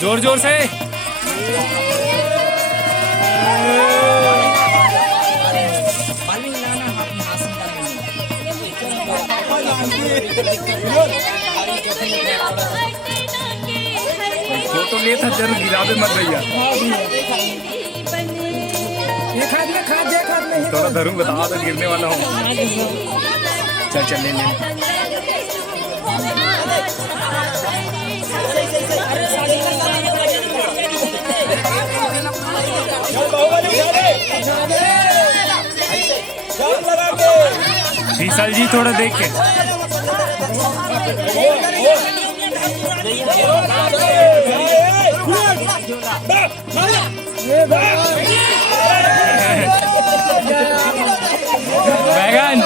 जोर जोर से। फोटो लिए था जरूर, गिरावे मत भैया। थोड़ा धरूं, बता तो गिरने वाला हूँ। चल चल ले ले। विशाल जी थोड़ा देख के। बैगन